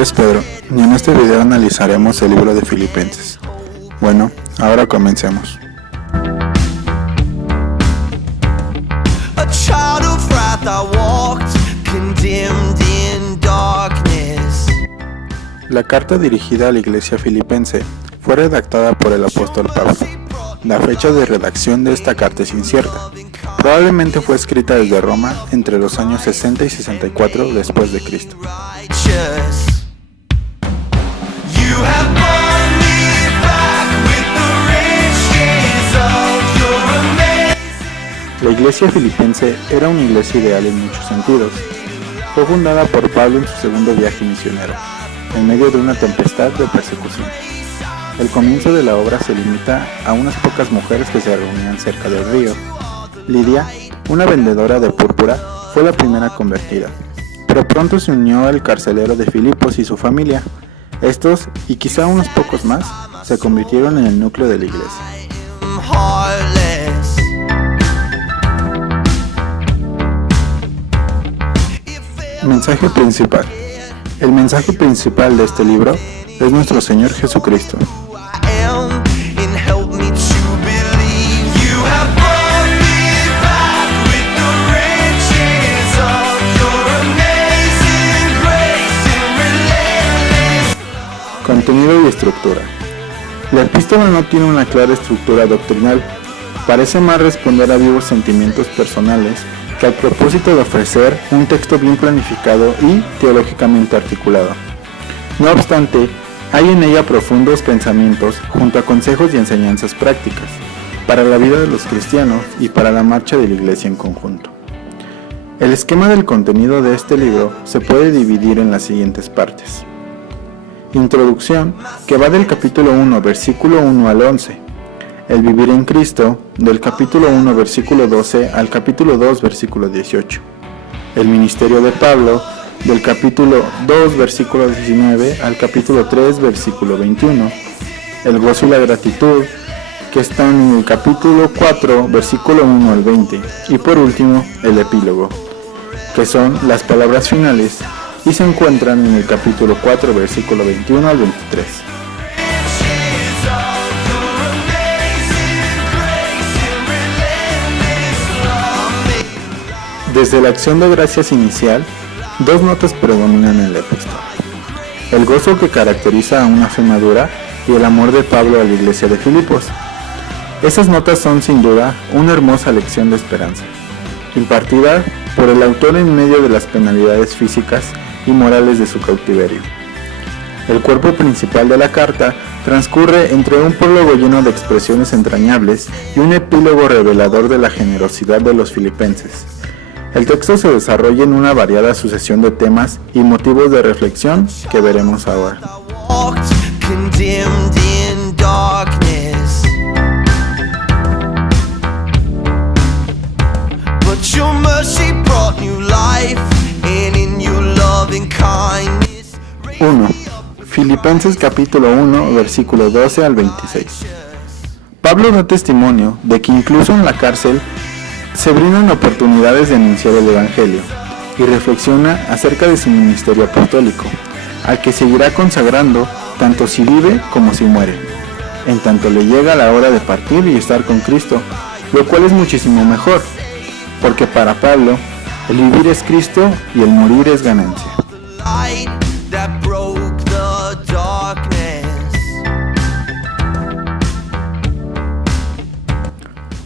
nombre es Pedro y en este video analizaremos el libro de Filipenses. Bueno, ahora comencemos. La carta dirigida a la iglesia filipense fue redactada por el apóstol Pablo. La fecha de redacción de esta carta es incierta. Probablemente fue escrita desde Roma entre los años 60 y 64 después de Cristo. La iglesia filipense era una iglesia ideal en muchos sentidos. Fue fundada por Pablo en su segundo viaje misionero, en medio de una tempestad de persecución. El comienzo de la obra se limita a unas pocas mujeres que se reunían cerca del río. Lidia, una vendedora de púrpura, fue la primera convertida, pero pronto se unió el carcelero de Filipos y su familia. Estos, y quizá unos pocos más, se convirtieron en el núcleo de la iglesia. Mensaje principal. El mensaje principal de este libro es nuestro Señor Jesucristo. Contenido y estructura. La epístola no tiene una clara estructura doctrinal. Parece más responder a vivos sentimientos personales que al propósito de ofrecer un texto bien planificado y teológicamente articulado. No obstante, hay en ella profundos pensamientos junto a consejos y enseñanzas prácticas para la vida de los cristianos y para la marcha de la iglesia en conjunto. El esquema del contenido de este libro se puede dividir en las siguientes partes. Introducción, que va del capítulo 1, versículo 1 al 11. El vivir en Cristo, del capítulo 1, versículo 12 al capítulo 2, versículo 18. El ministerio de Pablo, del capítulo 2, versículo 19 al capítulo 3, versículo 21. El gozo y la gratitud, que están en el capítulo 4, versículo 1 al 20. Y por último, el epílogo, que son las palabras finales y se encuentran en el capítulo 4, versículo 21 al 23. Desde la acción de gracias inicial, dos notas predominan en la epístola: el gozo que caracteriza a una fe madura y el amor de Pablo a la iglesia de Filipos. Esas notas son sin duda una hermosa lección de esperanza, impartida por el autor en medio de las penalidades físicas y morales de su cautiverio. El cuerpo principal de la carta transcurre entre un prólogo lleno de expresiones entrañables y un epílogo revelador de la generosidad de los filipenses. El texto se desarrolla en una variada sucesión de temas y motivos de reflexión que veremos ahora. Uno. Filipenses capítulo 1, versículo 12 al 26. Pablo da testimonio de que incluso en la cárcel se brindan oportunidades de anunciar el Evangelio y reflexiona acerca de su ministerio apostólico, al que seguirá consagrando tanto si vive como si muere, en tanto le llega la hora de partir y estar con Cristo, lo cual es muchísimo mejor, porque para Pablo el vivir es Cristo y el morir es ganancia.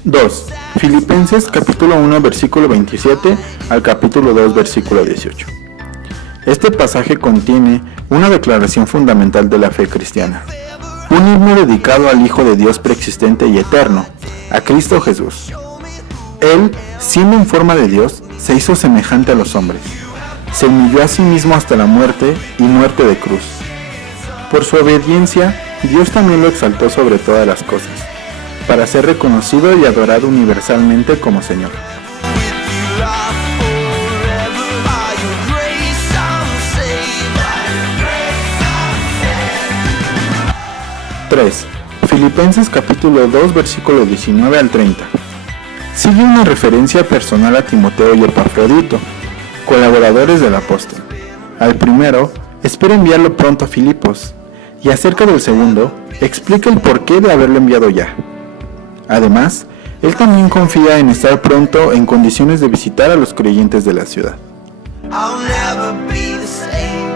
2. Filipenses capítulo 1 versículo 27 al capítulo 2 versículo 18. Este pasaje contiene una declaración fundamental de la fe cristiana, un himno dedicado al Hijo de Dios preexistente y eterno, a Cristo Jesús. Él, siendo en forma de Dios, se hizo semejante a los hombres, se humilló a sí mismo hasta la muerte y muerte de cruz. Por su obediencia, Dios también lo exaltó sobre todas las cosas, para ser reconocido y adorado universalmente como Señor. Filipenses capítulo 2 versículo 19 al 30. Sigue una referencia personal a Timoteo y Epafrodito, colaboradores del apóstol. Al primero, espera enviarlo pronto a Filipos, y acerca del segundo, explica el porqué de haberlo enviado ya. Además, él también confía en estar pronto en condiciones de visitar a los creyentes de la ciudad. I'll never be the same.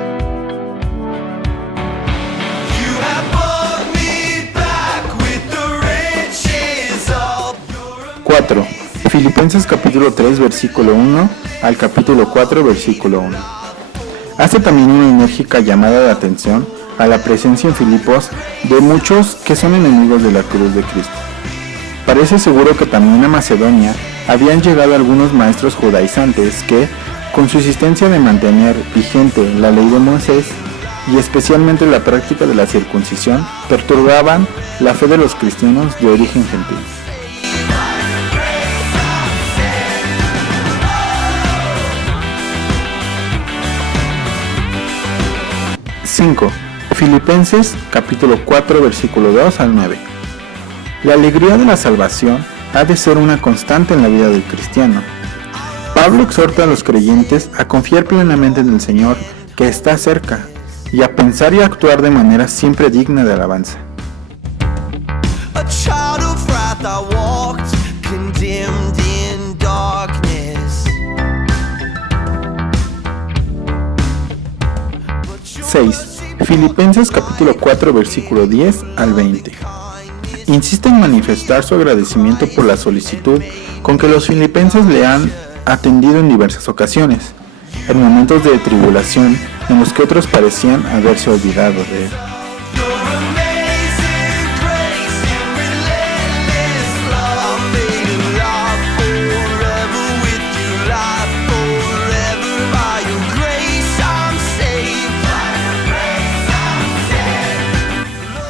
You have brought me back with the riches of your... 4. Filipenses capítulo 3 versículo 1 al capítulo 4 versículo 1. Hace también una enérgica llamada de atención a la presencia en Filipos de muchos que son enemigos de la cruz de Cristo. Parece seguro que también a Macedonia habían llegado algunos maestros judaizantes que, con su insistencia de mantener vigente la ley de Moisés y especialmente la práctica de la circuncisión, perturbaban la fe de los cristianos de origen gentil. (5) Filipenses capítulo 4 versículo 2 al 9. La alegría de la salvación ha de ser una constante en la vida del cristiano. Pablo exhorta a los creyentes a confiar plenamente en el Señor, que está cerca, y a pensar y actuar de manera siempre digna de alabanza. (6) Filipenses capítulo 4 versículo 10 al 20. Insiste en manifestar su agradecimiento por la solicitud con que los filipenses le han atendido en diversas ocasiones, en momentos de tribulación en los que otros parecían haberse olvidado de él.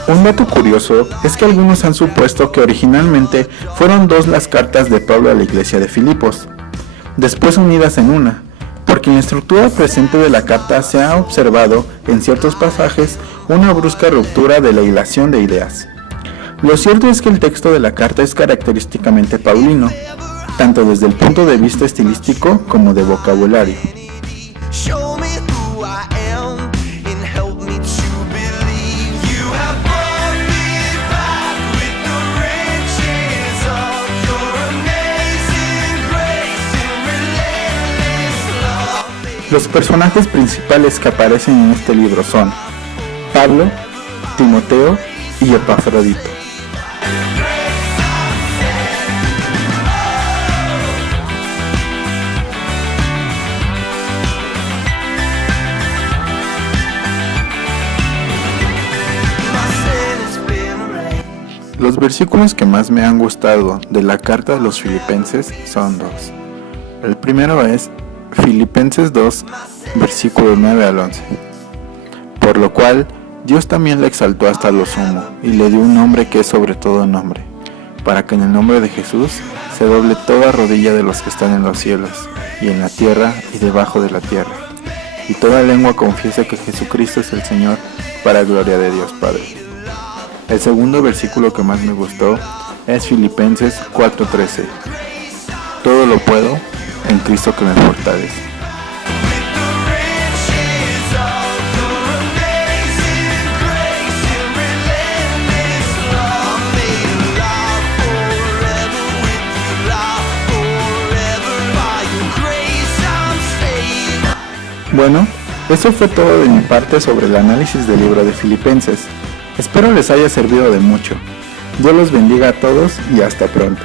Un dato curioso es que algunos han supuesto que originalmente fueron dos las cartas de Pablo a la iglesia de Filipos, después unidas en una, porque en la estructura presente de la carta se ha observado en ciertos pasajes una brusca ruptura de la hilación de ideas. Lo cierto es que el texto de la carta es característicamente paulino, tanto desde el punto de vista estilístico como de vocabulario. Los personajes principales que aparecen en este libro son Pablo, Timoteo y Epafrodito. Los versículos que más me han gustado de la carta de los Filipenses son dos. El primero es Filipenses 2, versículos 9 al 11. Por lo cual, Dios también le exaltó hasta lo sumo, y le dio un nombre que es sobre todo nombre, para que en el nombre de Jesús se doble toda rodilla de los que están en los cielos, y en la tierra, y debajo de la tierra, y toda lengua confiese que Jesucristo es el Señor, para gloria de Dios Padre. El segundo versículo que más me gustó es Filipenses 4:13. Todo lo puedo en Cristo que me fortalece. Bueno, eso fue todo de mi parte sobre el análisis del libro de Filipenses. Espero les haya servido de mucho. Dios los bendiga a todos y hasta pronto.